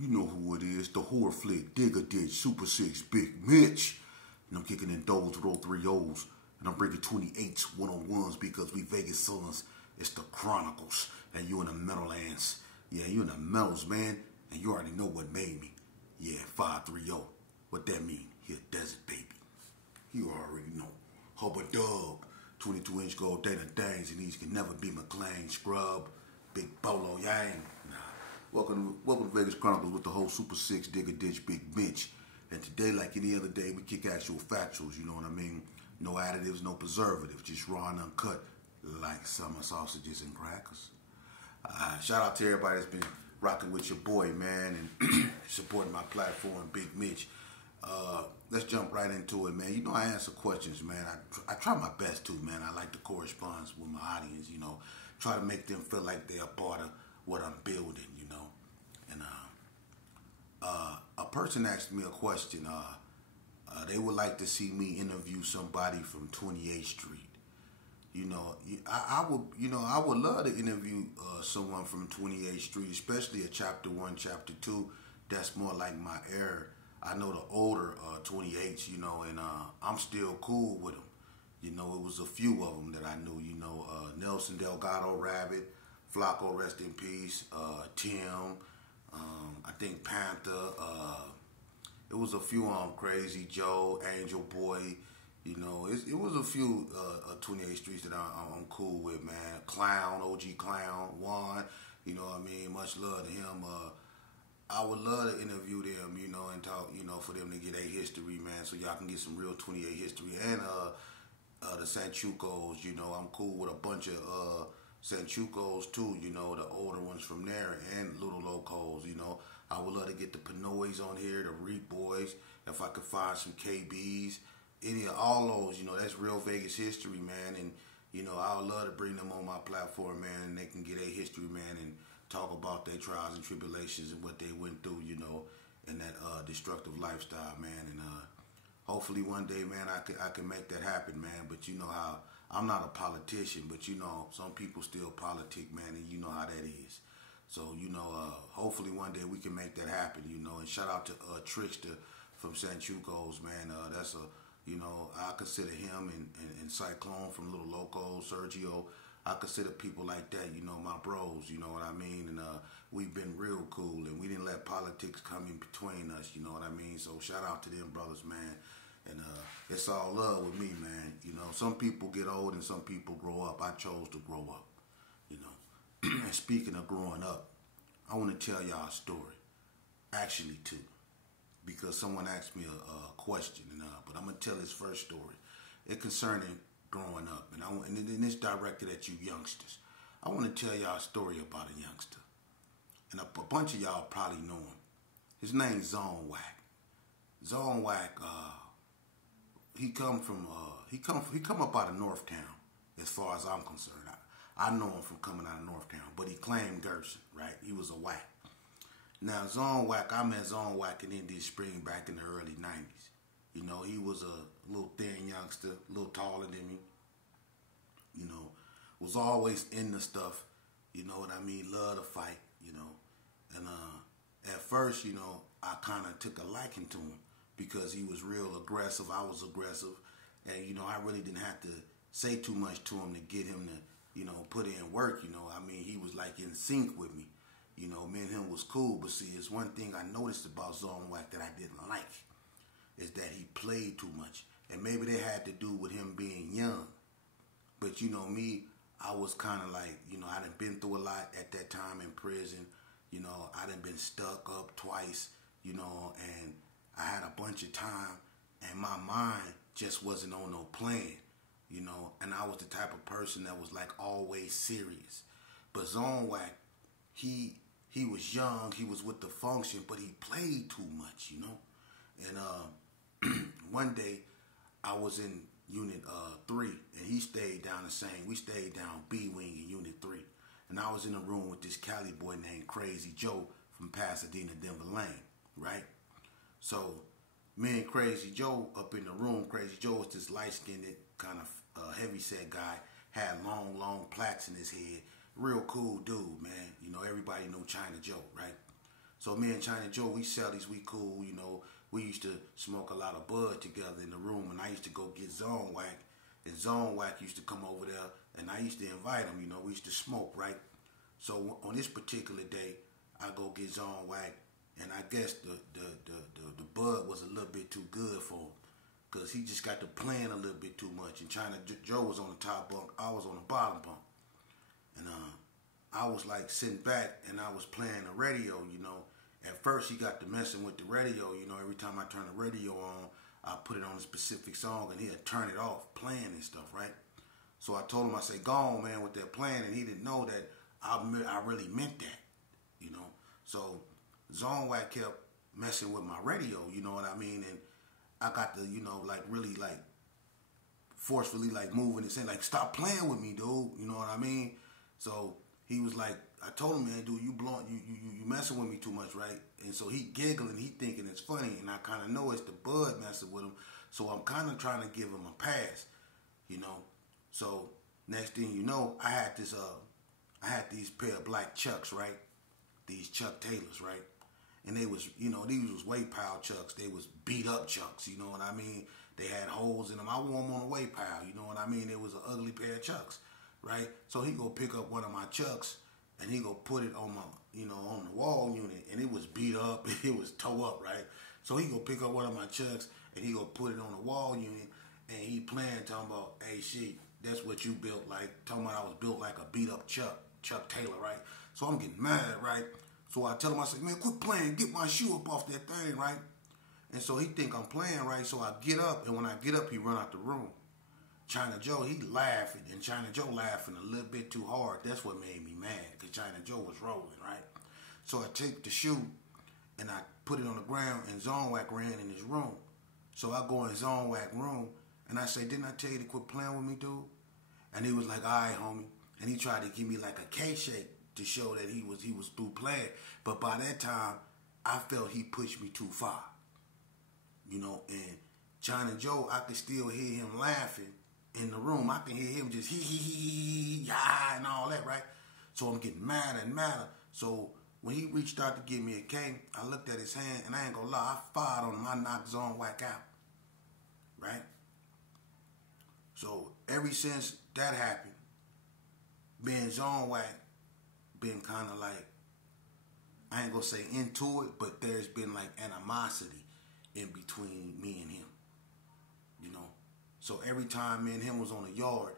You know who it is, the horror flick, Digger Ditch, Super 6, Big Mitch. And I'm kicking in those with all 3 O's. And I'm bringing 28s, 1-on-1s because we Vegas sons. It's the Chronicles. And you in the Meadowlands. Yeah, you in the Meadows, man. And you already know what made me. Yeah, 530. What that mean? He a desert baby. You already know. Hubba Dub, 22-inch gold Dana Danes, and these can never be McLean, Scrub, Big Bolo Yang. Nah. Welcome to Vegas Chronicles with the whole Super 6, Digger Ditch, Big Mitch. And today, like any other day, we kick actual factuals, you know what I mean? No additives, no preservatives, just raw and uncut, like summer sausages and crackers. Shout out to everybody that's been rocking with your boy, man, and supporting my platform, Big Mitch. Let's jump right into it, man. You know, I answer questions, man. I try my best to, man. I like to correspond with my audience, you know. Try to make them feel like they're a part of what I'm building, you know. And a person asked me a question. They would like to see me interview somebody from 28th Street. You know, I would love to interview someone from 28th Street, especially a Chapter 1, Chapter 2. That's more like my era. I know the older 28s, you know, and I'm still cool with them. You know, it was a few of them that I knew, you know, Nelson Delgado Rabbit, Flacco, rest in peace, Tim, I think Panther, it was a few on Crazy Joe, Angel Boy, you know, it was a few 28th Streets that I'm cool with, man. Clown, OG Clown, Juan, you know what I mean, much love to him. I would love to interview them, you know, and talk, you know, for them to get a history, man, so y'all can get some real 28 history. And the Sanchucos, you know, I'm cool with a bunch of Sanchucos too, you know, the older ones from there, and Little Locos, you know. I would love to get the Pinoys on here, the Reap Boys, if I could find some KBs, any of all those, you know, that's real Vegas history, man. And, you know, I would love to bring them on my platform, man, and they can get a history, man, and talk about their trials and tribulations and what they went through, you know, in that destructive lifestyle, man. And hopefully one day, man, I can make that happen, man. But you know how I'm not a politician, but you know some people still politic, man, and you know how that is. So you know, hopefully one day we can make that happen, you know. And shout out to Trickster from Sanchucos, man. That's a, you know, I consider him and Cyclone from Little Loco, Sergio. I consider people like that, you know, my bros, you know what I mean? And we've been real cool, and we didn't let politics come in between us, you know what I mean? So shout out to them brothers, man. And it's all love with me, man. You know, some people get old and some people grow up. I chose to grow up, you know. And speaking of growing up, I want to tell y'all a story. Actually, two. Because someone asked me a question, but I'm going to tell this first story. It concerning growing up, and it's directed at you youngsters. I want to tell y'all a story about a youngster, and a bunch of y'all probably know him. His name's Zone Whack. Zone Whack, he come up out of Northtown, as far as I'm concerned. I know him from coming out of Northtown, but he claimed Gerson, right? He was a whack. Now Zone Whack, I met Zone Whack in Indian Spring back in the early '90s. You know, he was a little thin youngster, a little taller than me. You know, was always in the stuff, you know what I mean, love to fight, you know. And at first, you know, I kind of took a liking to him because he was real aggressive, I was aggressive. And, you know, I really didn't have to say too much to him to get him to, you know, put in work, you know. I mean, he was like in sync with me. You know, me and him was cool. But see, it's one thing I noticed about Zone Whack that I didn't like, is that he played too much. And maybe that had to do with him being young. But, you know, me, I was kind of like, you know, I done been through a lot at that time in prison. You know, I done been stuck up twice, you know, and I had a bunch of time, and my mind just wasn't on no plan, you know. And I was the type of person that was, like, always serious. But Zone Whack, he was young, he was with the function, but he played too much, you know. And one day, I was in Unit 3, and he stayed down the same. We stayed down B Wing in Unit 3. And I was in a room with this Cali boy named Crazy Joe from Pasadena, Denver Lane, right? So, me and Crazy Joe up in the room. Crazy Joe was this light-skinned, kind of heavy-set guy, had long plaques in his head. Real cool dude, man. You know, everybody know China Joe, right? So me and China Joe, we Celtics, we cool, We used to smoke a lot of bud together in the room, and I used to go get Zone Whack, and Zone Whack used to come over there, and I used to invite him. We used to smoke, right? So on this particular day, I go get Zone Whack, and I guess the bud was a little bit too good for him, because he just got to playing a little bit too much. And China Joe was on the top bunk, I was on the bottom bunk, and I was like sitting back, and I was playing the radio, At first, he got to messing with the radio, Every time I turn the radio on, I put it on a specific song, and he'd turn it off, playing and stuff, right? So I told him, I said, go on, man, with that playing, and he didn't know that I really meant that, So Zone Whack kept messing with my radio, you know what I mean? And I got to, really, forcefully, moving and saying, stop playing with me, dude, you know what I mean? So he was like, I told him, man, dude, you messing with me too much, right? And so he giggling, he thinking it's funny, and I kind of know it's the bud messing with him, so I'm kind of trying to give him a pass, So next thing you know, I had these pair of black Chucks, right? These Chuck Taylors, right? And they was, these was weight pile Chucks. They was beat up Chucks, you know what I mean? They had holes in them. I wore them on a weight pile, you know what I mean? It was an ugly pair of Chucks, right? So he go pick up one of my Chucks, and he go put it on my, on the wall unit, and it was beat up, it was tore up, right? So he go pick up one of my Chucks, and he go put it on the wall unit, and he playing, talking about, hey, shit, that's what you built like, talking about I was built like a beat up Chuck Taylor, right? So I'm getting mad, right? So I tell him, I say, man, quit playing, get my shoe up off that thing, right? And so he think I'm playing, right? So I get up, and when I get up, he run out the room. China Joe, he laughing, and China Joe laughing a little bit too hard. That's what made me mad, because China Joe was rolling, right? So I take the shoe, and I put it on the ground, and Zone Whack ran in his room. So I go in Zone Whack room, and I say, didn't I tell you to quit playing with me, dude? And he was like, all right, homie. And he tried to give me like a K-shake to show that he was through playing. But by that time, I felt he pushed me too far. And China Joe, I could still hear him laughing in the room. I can hear him just hee, yeah, and all that, right? So I'm getting madder and madder. So when he reached out to give me a K, I looked at his hand, and I ain't gonna lie, I fired on him. I knocked Zone Whack out, right? So ever since that happened, being Zone Whack, been kind of like, I ain't gonna say into it, but there's been like animosity in between me and him, So every time me and him was on the yard,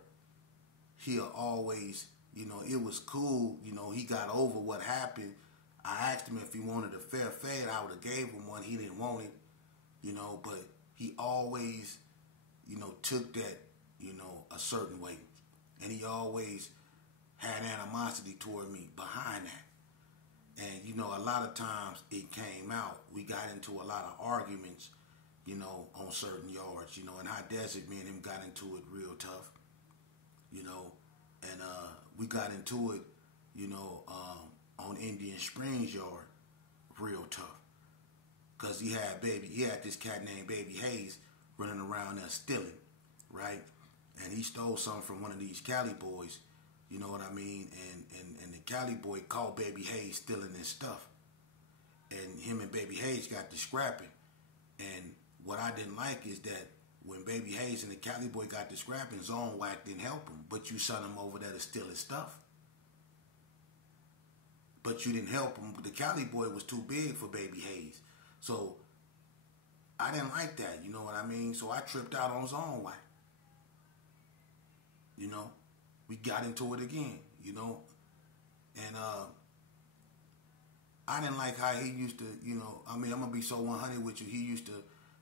he'll always, it was cool, he got over what happened. I asked him if he wanted a fair fade, I would have gave him one. He didn't want it, but he always, took that, a certain way. And he always had animosity toward me behind that. And, a lot of times it came out. We got into a lot of arguments, on certain yards. In High Desert, me and him got into it real tough, and we got into it, on Indian Springs yard real tough. Because he had this cat named Baby Hayes running around there stealing, right? And he stole something from one of these Cali boys, you know what I mean? And the Cali boy caught Baby Hayes stealing his stuff. And him and Baby Hayes got to scrapping. And what I didn't like is that when Baby Hayes and the Cali boy got to scrapping, Zone Whack didn't help him. But you sent him over there to steal his stuff. But you didn't help him. The Cali boy was too big for Baby Hayes. So I didn't like that, you know what I mean? So I tripped out on Zone Whack. We got into it again, and I didn't like how he used to, I'm going to be so 100 with you. He used to,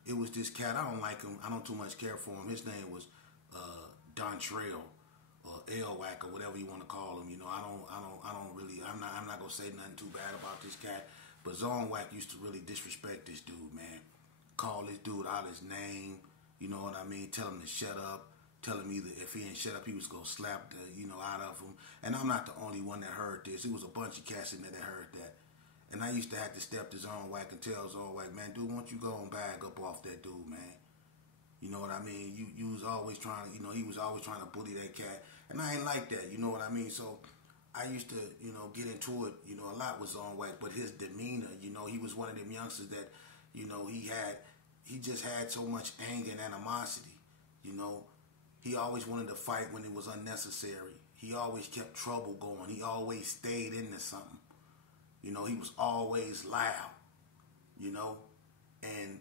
it was this cat, I don't like him, I don't too much care for him. His name was Dontrell or L-Whack or whatever you want to call him, I don't really, I'm not going to say nothing too bad about this cat, but Zone Whack used to really disrespect this dude, man. Call this dude out his name, you know what I mean? Tell him to shut up. Tell him either if he ain't shut up, he was going to slap the, out of him. And I'm not the only one that heard this. It was a bunch of cats in there that heard that. And I used to have to step to Zone Whack and tell Zone Whack, man, dude, why don't you go and bag up off that dude, man? You know what I mean? You was always trying to, he was always trying to bully that cat. And I ain't like that, you know what I mean? So I used to, get into it, a lot with Zone Whack, but his demeanor, he was one of them youngsters that, he just had so much anger and animosity, He always wanted to fight when it was unnecessary. He always kept trouble going. He always stayed into something. He was always loud, and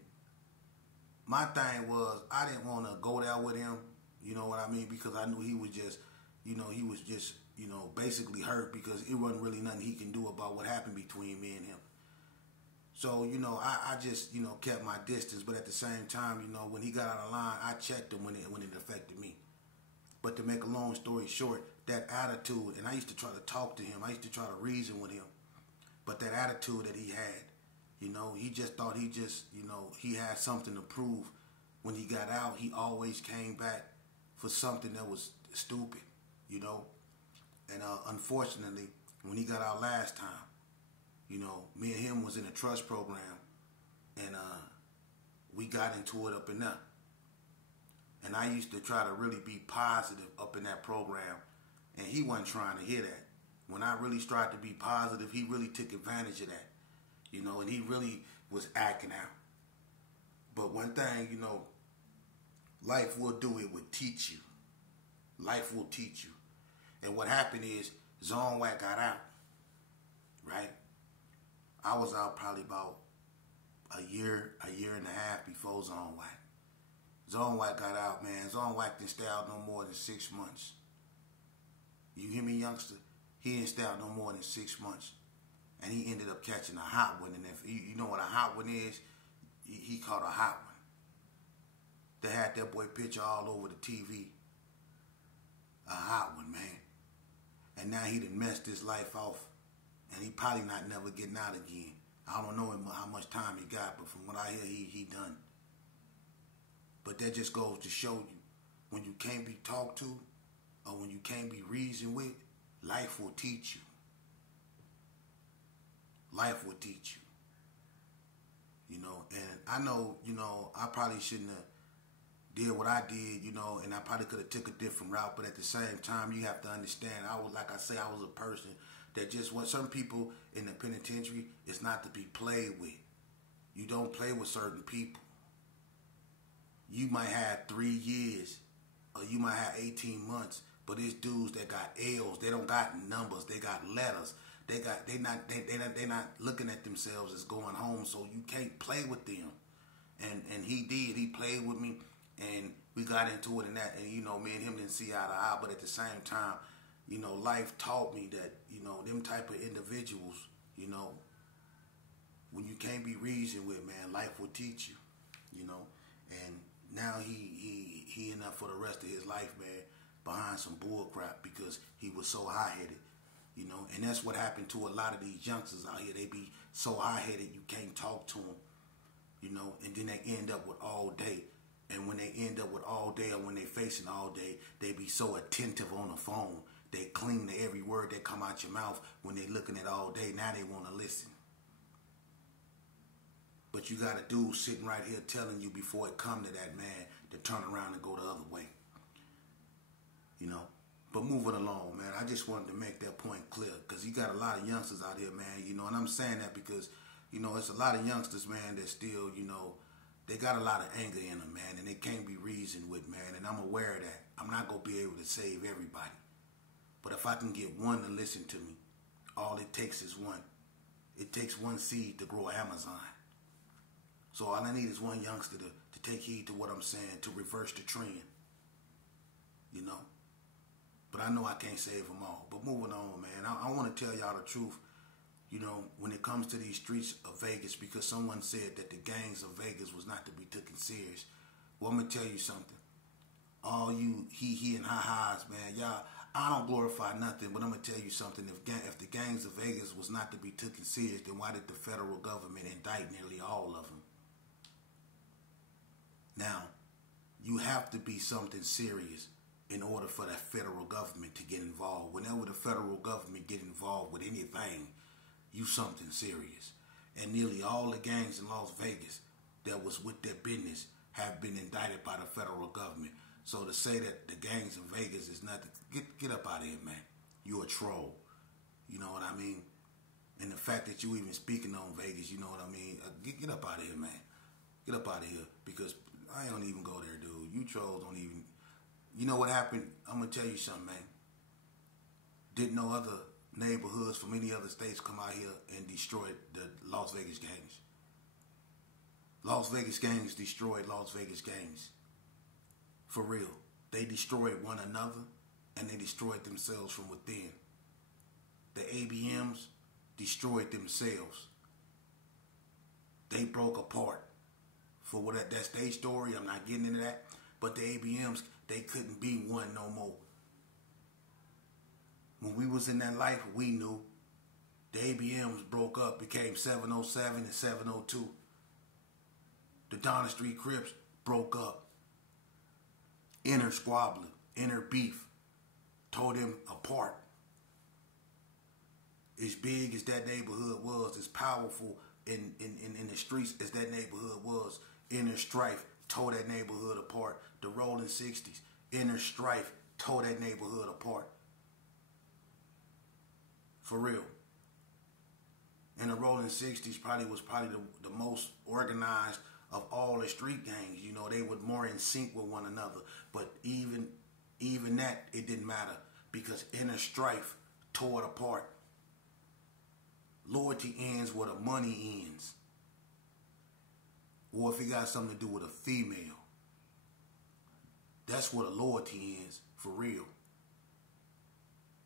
my thing was I didn't want to go there with him, you know what I mean, because I knew he was just, basically hurt because it wasn't really nothing he can do about what happened between me and him. So, I just, kept my distance, but at the same time, when he got out of line, I checked him when it affected me. But to make a long story short, that attitude, and I used to try to talk to him, I used to try to reason with him, but that attitude that he had, he just thought he had something to prove. When he got out, he always came back for something that was stupid, And unfortunately, when he got out last time, me and him was in a trust program, and we got into it up in there. And I used to try to really be positive up in that program, and he wasn't trying to hear that. When I really started to be positive, he really took advantage of that, and he really was acting out. But one thing, life will do, it will teach you. Life will teach you. And what happened is, Zone Whack got out, right? I was out probably about a year and a half before Zone Whack. Zone Whack got out, man. Zone Whack didn't stay out no more than 6 months. You hear me, youngster? He didn't stay out no more than 6 months. And he ended up catching a hot one. And if you know what a hot one is, he caught a hot one. They had that boy picture all over the TV. A hot one, man. And now he done messed his life off. And he probably not never getting out again. I don't know how much time he got, but from what I hear, he done. But that just goes to show you, when you can't be talked to, or when you can't be reasoned with, life will teach you. Life will teach you. And I know, I probably shouldn't have did what I did, and I probably could have took a different route, but at the same time, you have to understand, I was a person that just want some people in the penitentiary, it's not to be played with. You don't play with certain people. You might have 3 years, or you might have 18 months, but it's dudes that got L's. They don't got numbers. They got letters. They not looking at themselves as going home. So you can't play with them. And he did. He played with me, and we got into it and that. And me and him didn't see eye to eye. But at the same time, life taught me that them type of individuals, when you can't be reasoned with, man, life will teach you. And now he ended up for the rest of his life, man, behind some bull crap because he was so high-headed, and that's what happened to a lot of these youngsters out here. They be so high-headed you can't talk to them, and then they end up with all day. And when they end up with all day, or when they facing all day, they be so attentive on the phone. They cling to every word that come out your mouth when they looking at all day. Now they want to listen. But you got a dude sitting right here telling you before it come to that, man, to turn around and go the other way. But moving along, man, I just wanted to make that point clear because you got a lot of youngsters out here, man, and I'm saying that because, it's a lot of youngsters, man, that still, they got a lot of anger in them, man, and they can't be reasoned with, man, and I'm aware of that. I'm not going to be able to save everybody. But if I can get one to listen to me, all it takes is one. It takes one seed to grow Amazon. So all I need is one youngster to take heed to what I'm saying, to reverse the trend. But I know I can't save them all. But moving on, man, I want to tell y'all the truth, when it comes to these streets of Vegas, because someone said that the gangs of Vegas was not to be taken serious. Well, I'm going to tell you something. All you he and ha-has, man, y'all, I don't glorify nothing, but I'm going to tell you something. If the gangs of Vegas was not to be taken serious, then why did the federal government indict nearly all of them? Now, you have to be something serious in order for the federal government to get involved. Whenever the federal government get involved with anything, you something serious. And nearly all the gangs in Las Vegas that was with their business have been indicted by the federal government. So to say that the gangs in Vegas is nothing, get up out of here, man. You a troll. You know what I mean? And the fact that you even speaking on Vegas, you know what I mean? Get up out of here, man. Get up out of here. Because I don't even go there, dude. You trolls don't even... You know what happened? I'm going to tell you something, man. Didn't no other neighborhoods from any other states come out here and destroy the Las Vegas gangs. Las Vegas gangs destroyed Las Vegas gangs. For real. They destroyed one another and they destroyed themselves from within. The ABMs destroyed themselves. They broke apart. For what that's their story. I'm not getting into that. But the ABMs, they couldn't be one no more. When we was in that life, we knew. The ABMs broke up, became 707 and 702. The Donna Street Crips broke up. Inner squabbling, inner beef, tore them apart. As big as that neighborhood was, as powerful in the streets as that neighborhood was, inner strife tore that neighborhood apart. The rolling 60s, inner strife tore that neighborhood apart. For real. And the rolling 60s was probably the most organized of all the street gangs. You know, they were more in sync with one another. But even that, it didn't matter because inner strife tore it apart. Loyalty ends where the money ends. Or if it got something to do with a female. That's where the loyalty ends, for real.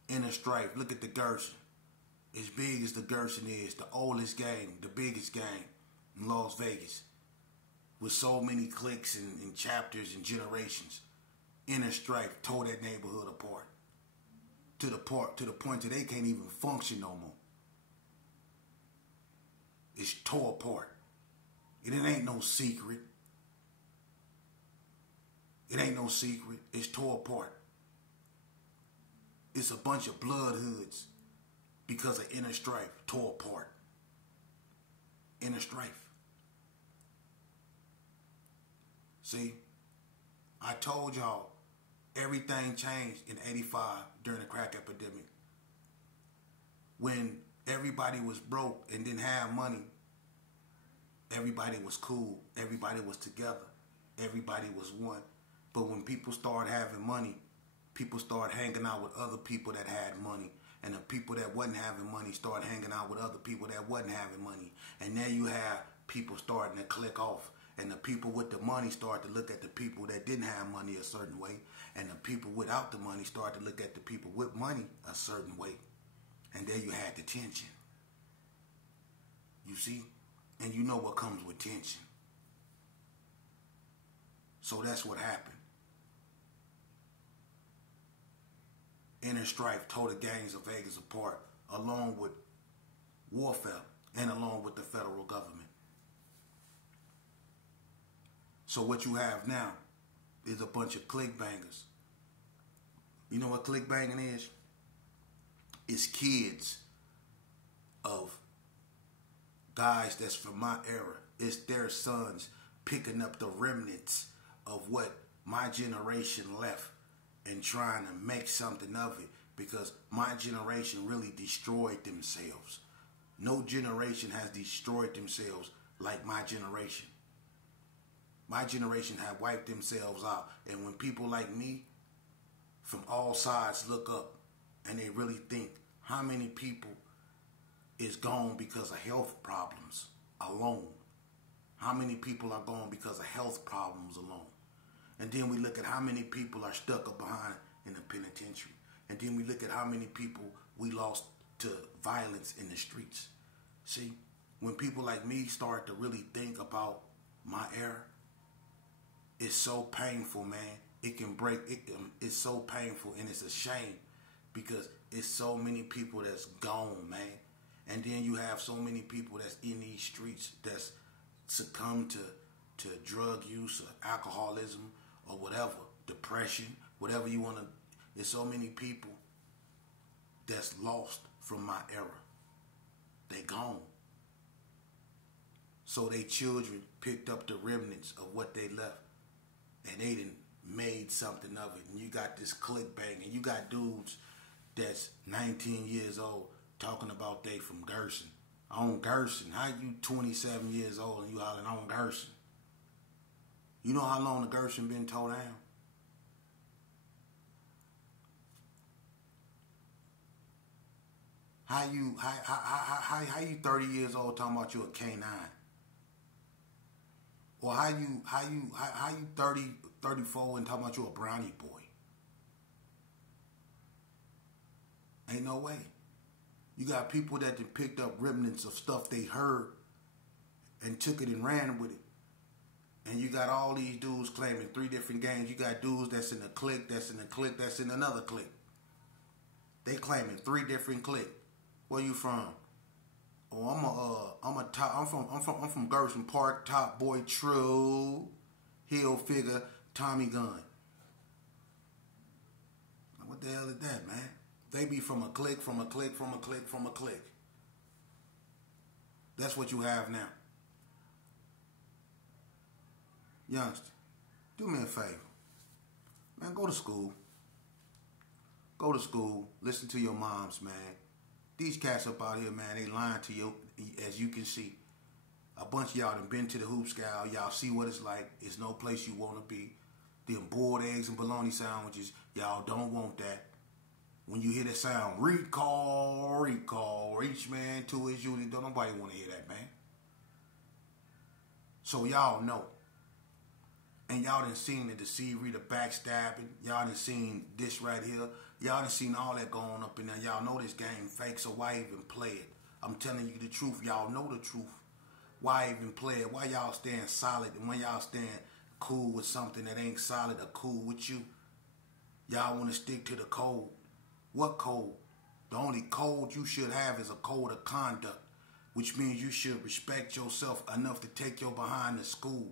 Inner strife, look at the Gerson. As big as the Gerson is, the oldest gang, the biggest gang in Las Vegas. With so many cliques and chapters and generations. Inner strife tore that neighborhood apart. To the point that they can't even function no more. It's tore apart. And it ain't no secret. It ain't no secret. It's tore apart. It's a bunch of blood hoods because of inner strife. Tore apart. Inner strife. See, I told y'all everything changed in '85 during the crack epidemic. When everybody was broke and didn't have money, everybody was cool. Everybody was together. Everybody was one. But when people started having money, people started hanging out with other people that had money. And the people that wasn't having money started hanging out with other people that wasn't having money. And now you have people starting to click off. And the people with the money start to look at the people that didn't have money a certain way. And the people without the money start to look at the people with money a certain way. And there you had the tension. You see? And you know what comes with tension. So that's what happened. Inner strife tore the gangs of Vegas apart, along with warfare and along with the federal government. So what you have now is a bunch of click bangers. You know what click banging is? It's kids of guys that's from my era. It's their sons picking up the remnants of what my generation left and trying to make something of it, because my generation really destroyed themselves. No generation has destroyed themselves like my generation. My generation have wiped themselves out. And when people like me from all sides look up and they really think how many people is gone because of health problems alone. How many people are gone because of health problems alone. And then we look at how many people are stuck up behind in the penitentiary. And then we look at how many people we lost to violence in the streets. See, when people like me start to really think about my era, it's so painful, man. It can break. It's so painful, and it's a shame because it's so many people that's gone, man. And then you have so many people that's in these streets that's succumbed to drug use or alcoholism or whatever, depression, whatever you want to. There's so many people that's lost from my era. They gone. So they children picked up the remnants of what they left. And they done made something of it. And you got this click bang. And you got dudes that's 19 years old talking about they from Gerson. On Gerson. How you 27 years old and you hollering on Gerson? You know how long the Gerson been towed down? How you 30 years old talking about you a K9? Or how you 30, 34 and talking about you a brownie boy? Ain't no way. You got people that picked up remnants of stuff they heard and took it and ran with it. And you got all these dudes claiming 3 different gangs. You got dudes that's in a clique, that's in a clique, that's in another clique. They claiming 3 different cliques. Where you from? Oh, I'm from Gerson Park, Top Boy, True, Hill Figure, Tommy Gun. What the hell is that, man? They be from a clique, from a clique, from a clique, from a clique. That's what you have now. Youngster, do me a favor. Man, go to school. Go to school. Listen to your moms, man. These cats up out here, man, they lying to you, as you can see. A bunch of y'all done been to the hoop scout. Y'all see what it's like. It's no place you want to be. Them boiled eggs and bologna sandwiches, y'all don't want that. When you hear that sound, recall, each man to his unit, don't nobody want to hear that, man. So y'all know. And y'all done seen the deceivery, the backstabbing. Y'all done seen this right here. Y'all done seen all that going up in there. Y'all know this game fake, so why even play it? I'm telling you the truth. Y'all know the truth. Why even play it? Why y'all staying solid? And when y'all staying cool with something that ain't solid or cool with you, y'all want to stick to the code. What code? The only code you should have is a code of conduct, which means you should respect yourself enough to take your behind to school.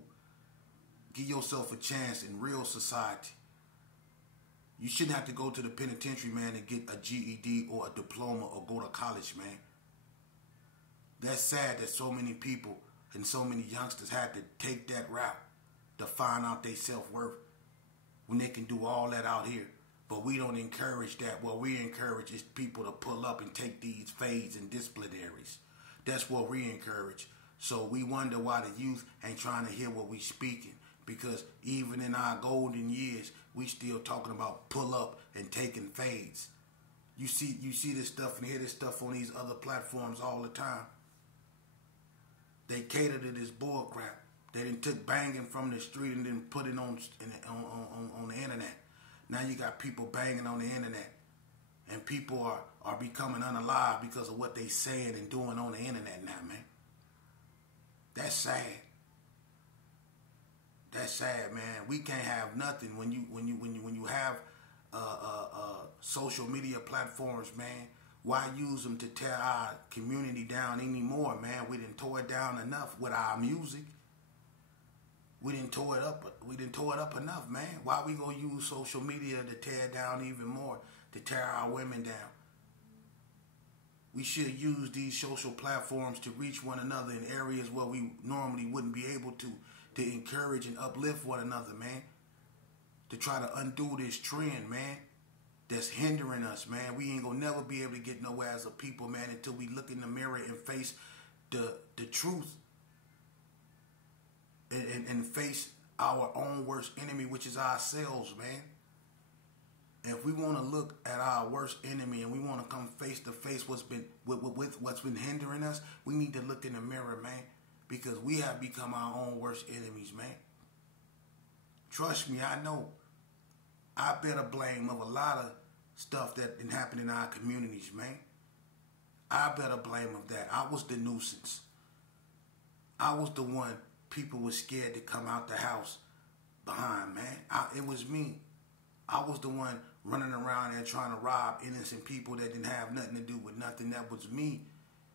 Give yourself a chance in real society. You shouldn't have to go to the penitentiary, man, and get a GED or a diploma or go to college, man. That's sad that so many people and so many youngsters had to take that route to find out their self-worth when they can do all that out here. But we don't encourage that. What we encourage is people to pull up and take these fades and disciplinaries. That's what we encourage. So we wonder why the youth ain't trying to hear what we speaking. Because even in our golden years, we still talking about pull up and taking fades. You see this stuff and hear this stuff on these other platforms all the time. They cater to this bull crap. They done took banging from the street and then put it on the internet. Now you got people banging on the internet. And people are becoming unalive because of what they saying and doing on the internet now, man. That's sad. That's sad, man. We can't have nothing when you have social media platforms, man. Why use them to tear our community down anymore, man? We didn't tore it down enough with our music. We didn't tore it up. We didn't tore it up enough, man. Why we gonna use social media to tear down even more, to tear our women down? We should use these social platforms to reach one another in areas where we normally wouldn't be able to encourage and uplift one another, man. To try to undo this trend, man, that's hindering us, man. We ain't gonna never be able to get nowhere as a people, man, until we look in the mirror and face the truth and face our own worst enemy, which is ourselves, man. And if we want to look at our worst enemy and we want to come face to face with what's been hindering us, we need to look in the mirror, man, because we have become our own worst enemies, man. Trust me, I know. I bear the blame of a lot of stuff that been happening in our communities, man. I bear the blame of that. I was the nuisance. I was the one people were scared to come out the house behind, man. It was me. I was the one running around there trying to rob innocent people that didn't have nothing to do with nothing. That was me.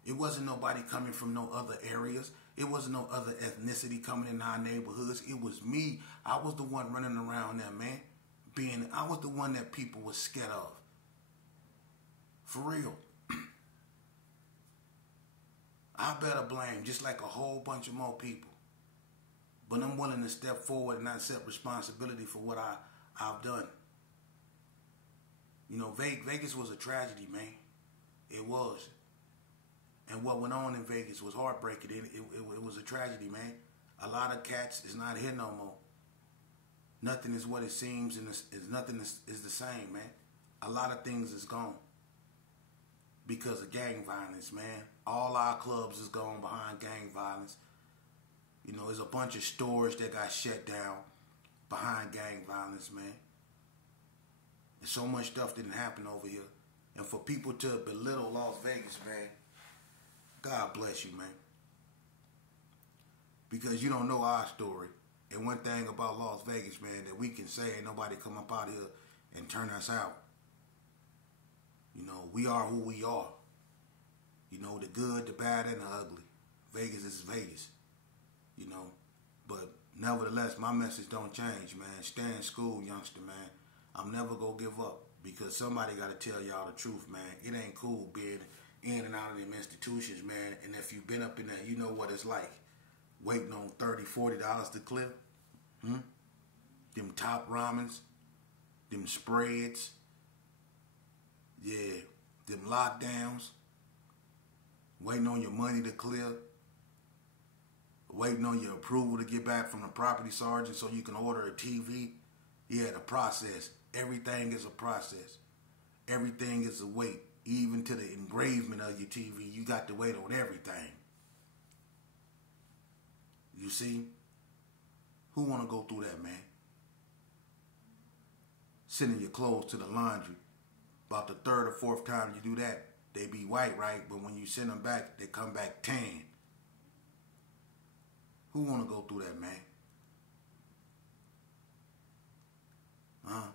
It wasn't nobody coming from no other areas. It wasn't no other ethnicity coming in our neighborhoods. It was me. I was the one running around there, man. I was the one that people were scared of. For real. I better blame just like a whole bunch of more people. But I'm willing to step forward and accept responsibility for what I've done. You know, Vegas was a tragedy, man. It was. And what went on in Vegas was heartbreaking. It was a tragedy, man. A lot of cats is not here no more. Nothing is what it seems, and nothing is the same, man. A lot of things is gone because of gang violence, man. All our clubs is gone behind gang violence. You know, there's a bunch of stores that got shut down behind gang violence, man. And so much stuff didn't happen over here. And for people to belittle Las Vegas, man, God bless you, man. Because you don't know our story. And one thing about Las Vegas, man, that we can say, ain't nobody come up out here and turn us out. You know, we are who we are. You know, the good, the bad, and the ugly. Vegas is Vegas. You know, but nevertheless, my message don't change, man. Stay in school, youngster, man. I'm never gonna give up because somebody gotta tell y'all the truth, man. It ain't cool being in and out of them institutions, man. And if you've been up in there, you know what it's like. Waiting on $30, $40 to clip. Them top ramens, them spreads, yeah, them lockdowns, waiting on your money to clear, waiting on your approval to get back from the property sergeant so you can order a TV. Yeah, the process. Everything is a process. Everything is a wait. Even to the engraving of your TV, you got to wait on everything. You see? Who want to go through that, man? Sending your clothes to the laundry. About the third or fourth time you do that, they be white, right? But when you send them back, they come back tan. Who want to go through that, man? Huh?